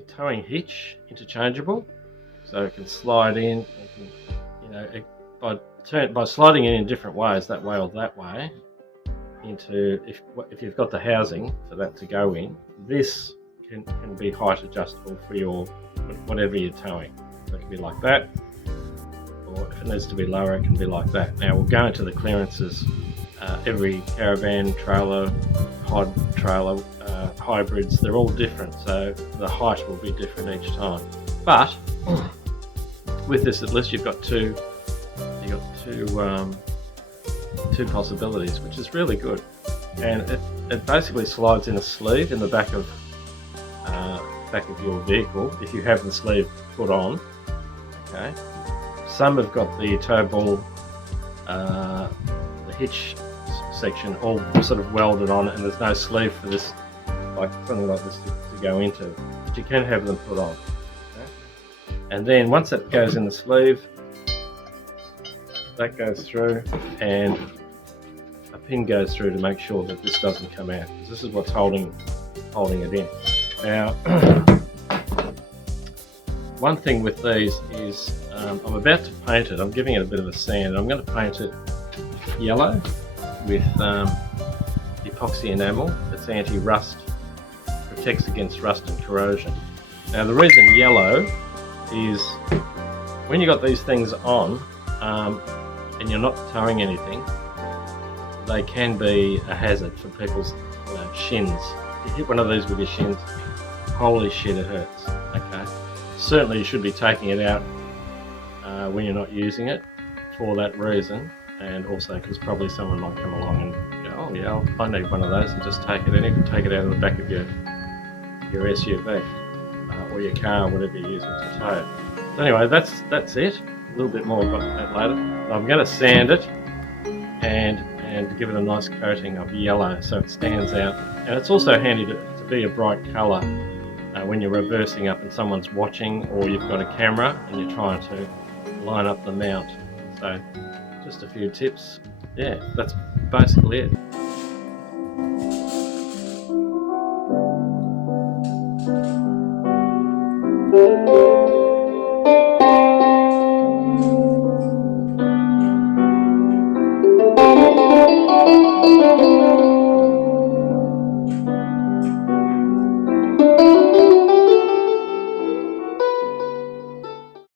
the towing hitch interchangeable, so it can slide in. It can, by sliding it in different ways, that way or that way, into if you've got the housing for that to go in, this can be height adjustable for your whatever you're towing. So it can be like that, or if it needs to be lower, it can be like that. Now we'll go into the clearances. Every caravan, trailer, hod trailer, hybrids, they're all different, so the height will be different each time. But with this, at least you've got two possibilities, which is really good. And it basically slides in a sleeve in the back of your vehicle if you have the sleeve put on. Okay. Some have got the tow ball, the hitch section all sort of welded on, and there's no sleeve for this, like something like this to go into, but you can have them put on. Okay? And then once that goes in the sleeve, that goes through, and a pin goes through to make sure that this doesn't come out, because this is what's holding it in. Now, one thing with these is I'm about to paint it. I'm giving it a bit of a sand. I'm going to paint it yellow with epoxy enamel that's anti-rust, protects against rust and corrosion. Now the reason yellow is when you got these things on and you're not towing anything, they can be a hazard for people's shins. If you hit one of these with your shins, holy shit, it hurts. Okay, certainly you should be taking it out when you're not using it for that reason, and also because probably someone might come along and go, oh yeah, I need one of those, and just take it in. You can take it out of the back of your SUV or your car, whatever you're using to tow it. So anyway, that's it. A little bit more about that later. I'm going to sand it and give it a nice coating of yellow so it stands out. And it's also handy to be a bright colour when you're reversing up and someone's watching, or you've got a camera and you're trying to line up the mount. So just a few tips. Yeah, that's basically it.